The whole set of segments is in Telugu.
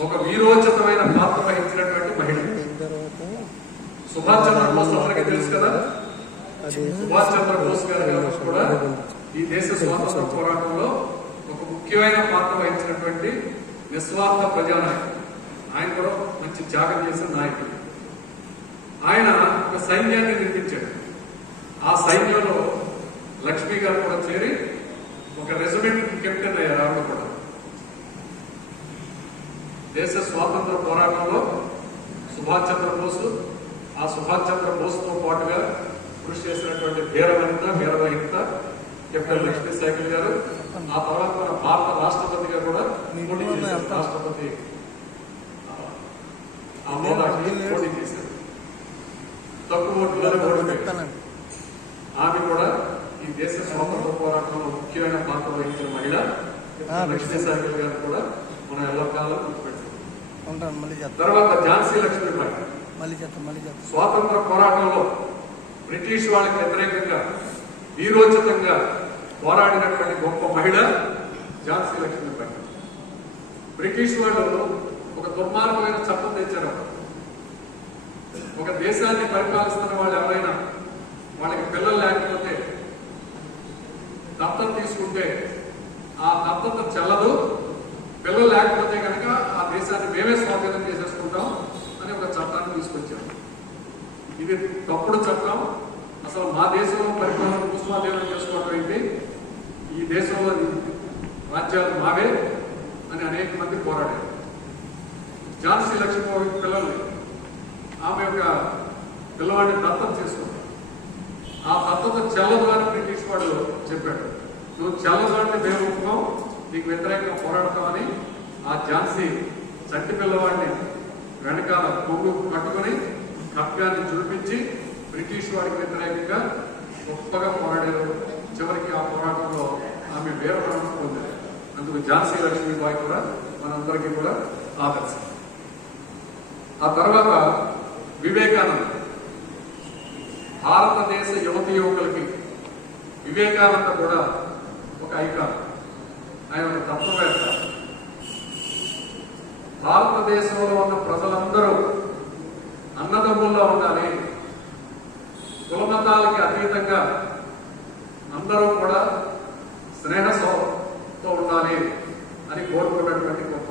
ఒక వీరోచితమైన పాత్ర వహించినటువంటి మహిళ. సుభాష్ చంద్ర బోస్ అందరికీ తెలుసు కదా? సుభాష్ చంద్ర బోస్ గారు గారు కూడా ఈ దేశ స్వాతంత్ర పోరాటంలో ఒక ముఖ్యమైన పాత్ర వహించినటువంటి నిస్వార్థ ప్రజానాయకుడు. ఆయన కూడా మంచి త్యాగం చేసిన నాయకుడు. ఆయన ఒక సైన్యాన్ని నిర్మించాడు. ఆ సైన్యంలో లక్ష్మి గారు కూడా చేరి ఒక రెజిమెంట్ కెప్టెన్ అయ్యారు ఆవిడ కూడా దేశ స్వాతంత్ర పోరాటంలో సుభాష్ చంద్ర బోస్ ఆ సుభాష్ చంద్ర బోస్తో పాటుగా కృషి చేసినటువంటి ధీరవనిత వీరవహిత కెప్టెన్ లక్ష్మీ సైకిల్ గారు ఆ తర్వాత మన భారత రాష్ట్రపతిగా కూడా పోటీ చేశారు. రాష్ట్రపతి ఆ హోదాకి పోటీ చేశారు. తక్కువ ఓట్లలో ఓడిపోయారు ఆమె కూడా ఈ దేశ స్వాతంత్ర పోరాటంలో ముఖ్యమైన పాత్ర వహించిన మహిళ. లక్ష్మీ సైకిల్ గారు కూడా మన ఎల్లకాలం ఉంటాను మళ్ళీ తర్వాత ఝాన్సీ లక్ష్మీబాయి మళ్ళీ చేస్తాను మళ్ళీ చేస్తాను స్వాతంత్ర పోరాటంలో బ్రిటిష్ వాళ్ళకి వ్యతిరేకంగా వీరోచితంగా పోరాడినటువంటి గొప్ప మహిళ ఝాన్సీ లక్ష్మీబాయి బ్రిటిష్ వాళ్ళు ఒక దుర్మార్గమైన చట్టం తెచ్చారు ఒక దేశాన్ని పరిపాలిస్తున్న వాళ్ళు ఎవరైనా వాళ్ళకి పిల్లలు లేకపోతే దత్తత తీసుకుంటే ఆ దత్తత చెల్లదు పిల్లలు లేకపోతే కనుక ఆ దేశాన్ని మేమే స్వాధీనం చేసేసుకుంటాం అని ఒక చట్టాన్ని తీసుకొచ్చాం. ఇది తప్పుడు చట్టం. అసలు మా దేశంలో పరిపాలన స్వాధీనం చేసుకోవడం ఏంటి? ఈ దేశంలో రాజ్యాలు మావే అని అనేక మంది పోరాడారు. ఝాన్సీ లక్ష్మీబాబు పిల్లల్ని ఆమె యొక్క పిల్లవాడిని దత్తం చేసుకుంది ఆ దత్తత చెల్లదు బ్రిటిష్ వాడు చెప్పాడు. నువ్వు చెల్లదు మేము ఒప్పుకోం నీకు వ్యతిరేకంగా పోరాడతామని ఆ ఝాన్సీ చట్టి పిల్లవాడిని వెనకాల పొగ్గు కట్టుకొని ఖడ్గాన్ని చూపించి బ్రిటిష్ వారికి వ్యతిరేకంగా గొప్పగా పోరాడారు. చివరికి ఆ పోరాటంలో ఆమె వీరమరణం పొందారు. అందుకు ఝాన్సీ లక్ష్మీబాయి కూడా మనందరికీ కూడా ఆదర్శం. ఆ తర్వాత వివేకానంద. భారతదేశ యువతి యువకులకి వివేకానంద కూడా ఒక ఐకాన్. ఆయన ఒక తత్వవేత్త. భారతదేశంలో ఉన్న ప్రజలందరూ అన్నదమ్ముల్లో ఉండాలి. కులమతాలకి అతీతంగా అందరూ కూడా స్నేహ సౌతో ఉండాలి అని కోరుకున్నటువంటి గొప్ప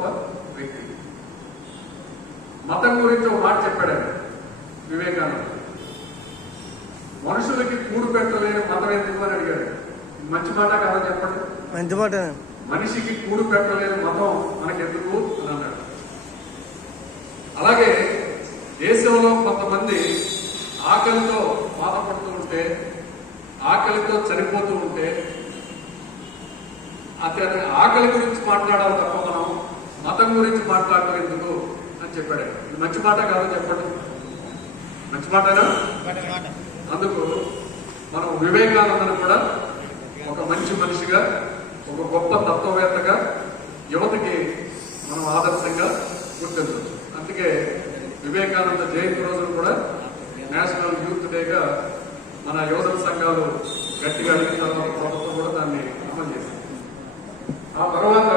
వ్యక్తి. మతం గురించి ఒక మాట చెప్పాడు వివేకానంద. మనుషులకి కూడు పెట్టలేని మతం ఎందుకు అని అడిగాడు. మంచి మాట కాదని చెప్పండి? మంచి మాట మనిషికి కూడు పెట్టలేని మతం మనకెందుకు అని అన్నాడు అలాగే దేశంలో కొంతమంది ఆకలితో బాధపడుతూ ఉంటే ఆకలితో చనిపోతూ ఉంటే అతని ఆకలి గురించి మాట్లాడాలి తప్ప మనం మతం గురించి మాట్లాడటం ఎందుకు అని చెప్పాడు. ఇది మంచి మాట కాదని చెప్పండి. మంచి మాటనా? అందుకు మనం వివేకానందను కూడా ఒక మంచి మనిషిగా ఒక గొప్ప తత్వవేత్తగా యువతకి మనం ఆదర్శంగా గుర్తించవచ్చు అందుకే వివేకానంద జయంతి రోజున కూడా నేషనల్ యూత్ డేగా మన యువత సంఘాలు గట్టిగా అడిగిన తర్వాత ప్రభుత్వం కూడా దాన్ని అమలు చేసింది ఆ తర్వాత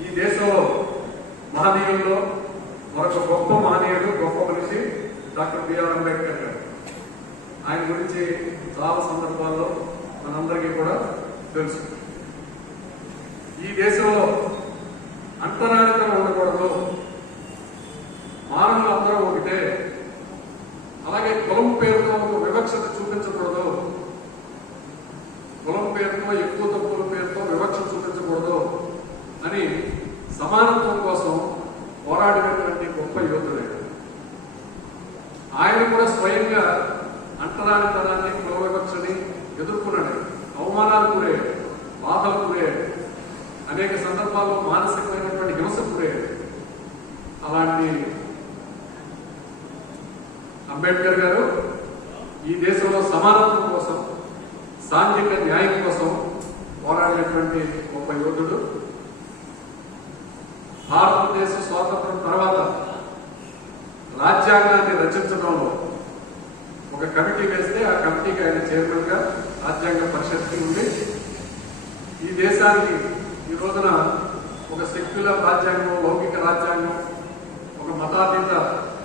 ఈ దేశంలో మహనీయుల్లో మరొక గొప్ప మహనీయుడు గొప్ప మనిషి డాక్టర్ బిఆర్ అంబేద్కర్ గారు ఆయన గురించి చాలా సందర్భాల్లో మనందరికీ కూడా తెలుసు. ఈ దేశంలో అంతరానితనం ఉండకూడదు. మానవులు అందరూ ఒకటే. అలాగే కులం పేరుతో ఒక వివక్షత చూపించకూడదు. కులం పేరుతో ఎక్కువ తక్కువ పేరుతో వివక్ష చూపించకూడదు అని సమానత్వం కోసం పోరాడినటువంటి గొప్ప యోధుడే ఆయన కూడా స్వయంగా అంటరానితనాన్ని కుల వివక్షని ఎదుర్కొన్నాడు అవమానాలు గురయ్యాడు బాధలు గురయ్యాడు అనేక సందర్భాల్లో మానసికమైనటువంటి హింసకు గురయ్యాడు అలాంటి అంబేద్కర్ గారు ఈ దేశంలో సమానత్వం కోసం సాంఘిక న్యాయం కోసం పోరాడినటువంటి గొప్ప యోధుడు. భారతదేశ స్వాతంత్రం తర్వాత రాజ్యాంగాన్ని రచించడంలో ఒక కమిటీ వేస్తే ఆ కమిటీకి ఆయన చైర్మన్గా రాజ్యాంగ పరిషత్కి ఉండి ఈ దేశానికి ఈ రోజున ఒక సెక్యులర్ రాజ్యాంగం లౌకిక రాజ్యాంగం ఒక మతాతీత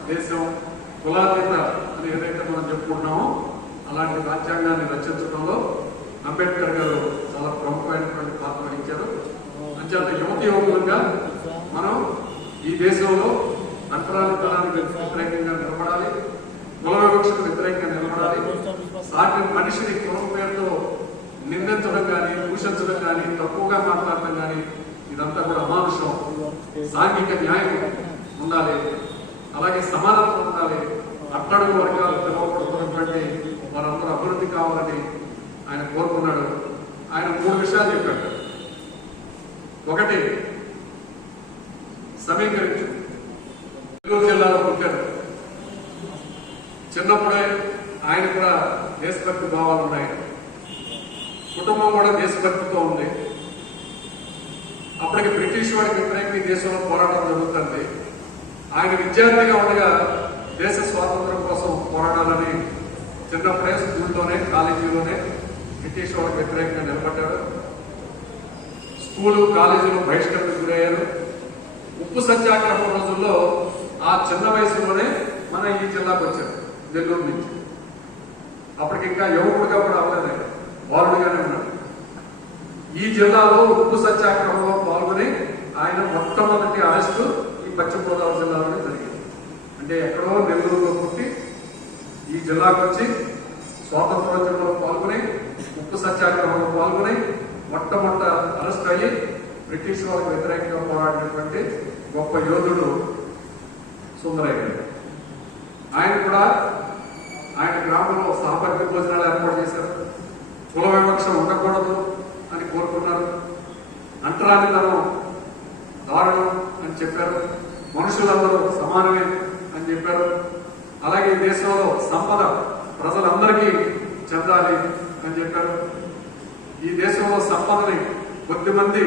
దేశం కులాతీత అని ఏదైతే మనం చెప్పుకుంటున్నామో అలాంటి రాజ్యాంగాన్ని రచించడంలో అంబేద్కర్ గారు చాలా ప్రముఖమైనటువంటి పాత్ర వహించారు. అంచేత యువతి యువకులుగా మనం ఈ దేశంలో అంతరానితనానికి వ్యతిరేకంగా నిలబడాలి కుల వివక్షకు వ్యతిరేకంగా నిలబడాలి సాటి మనిషిని కులం కానీ కానీ తక్కువగా మాట్లాడటం కానీ ఇదంతా కూడా అమానుషం సాంఘిక న్యాయం ఉండాలి. అలాగే సమానత్వం ఉండాలి. అట్టడుగు వర్గాలు పిలువబడుతున్నటువంటి వారందరూ అభివృద్ధి కావాలని ఆయన కోరుకున్నాడు. ఆయన మూడు విషయాలు చెప్పాడు. ఒకటి సమీకరించు. నెల్లూరు జిల్లాలో పుట్టారు చిన్నప్పుడే ఆయన కూడా దేశభక్తి భావాలు ఉన్నాయి. కుటుంబం కూడా దేశభక్తితో ఉంది. అప్పటికి బ్రిటిష్ వాడికి వ్యతిరేకంగా దేశంలో పోరాటం జరుగుతుంది. ఆయన విద్యార్థిగా ఉండగా దేశ స్వాతంత్రం కోసం పోరాడాలని చిన్నప్పుడే స్కూల్లోనే కాలేజీలోనే బ్రిటిష్ వాడికి వ్యతిరేకంగా నిలబడ్డాడు. స్కూలు కాలేజీలో బహిష్కరణకు గురయ్యారు. ఉప్పు సత్యాగ్రహం రోజుల్లో ఆ చిన్న వయసులోనే మన ఈ జిల్లాకు వచ్చారు నెల్లూరు నుంచి. అప్పటికి ఇంకా యువకుడిగా కూడా అవ్వలేదు బాలుడిగానే ఉన్నాడు. ఈ జిల్లాలో ఉప్పు సత్యాగ్రహంలో పాల్గొని ఆయన మొట్టమొదటి అరెస్టు ఈ పశ్చిమ గోదావరి జిల్లాలోనే జరిగింది. అంటే ఎక్కడో నెల్లూరులో పుట్టి ఈ జిల్లాకు వచ్చి స్వాతంత్రోద్యమంలో పాల్గొని ఉప్పు సత్యాగ్రహంలో పాల్గొని మొట్టమొదట అరెస్ట్ అయ్యి బ్రిటిష్ వాళ్ళకి వ్యతిరేకంగా పోరాడినటువంటి గొప్ప యోధుడు సుందరయ్య గారు. ఆయన కూడా ఆయన గ్రామంలో సహపరిత భోజనాలు ఏర్పాటు చేశారు. కుల వివక్ష ఉండకూడదు. అంటరానితనం దారుణం అని చెప్పారు. మనుషులందరూ సమానమే అని చెప్పారు. అలాగే దేశంలో సంపద ప్రజలందరికీ చెందాలి అని చెప్పారు. ఈ దేశంలో సంపదని కొద్ది మంది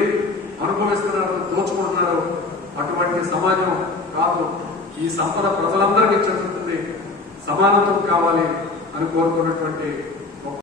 అనుభవిస్తున్నారు దోచుకుంటున్నారు. అటువంటి సమాజం కాదు. ఈ సంపద ప్రజలందరికీ చెందుతుంది. సమానత్వం కావాలి అని కోరుకున్నటువంటి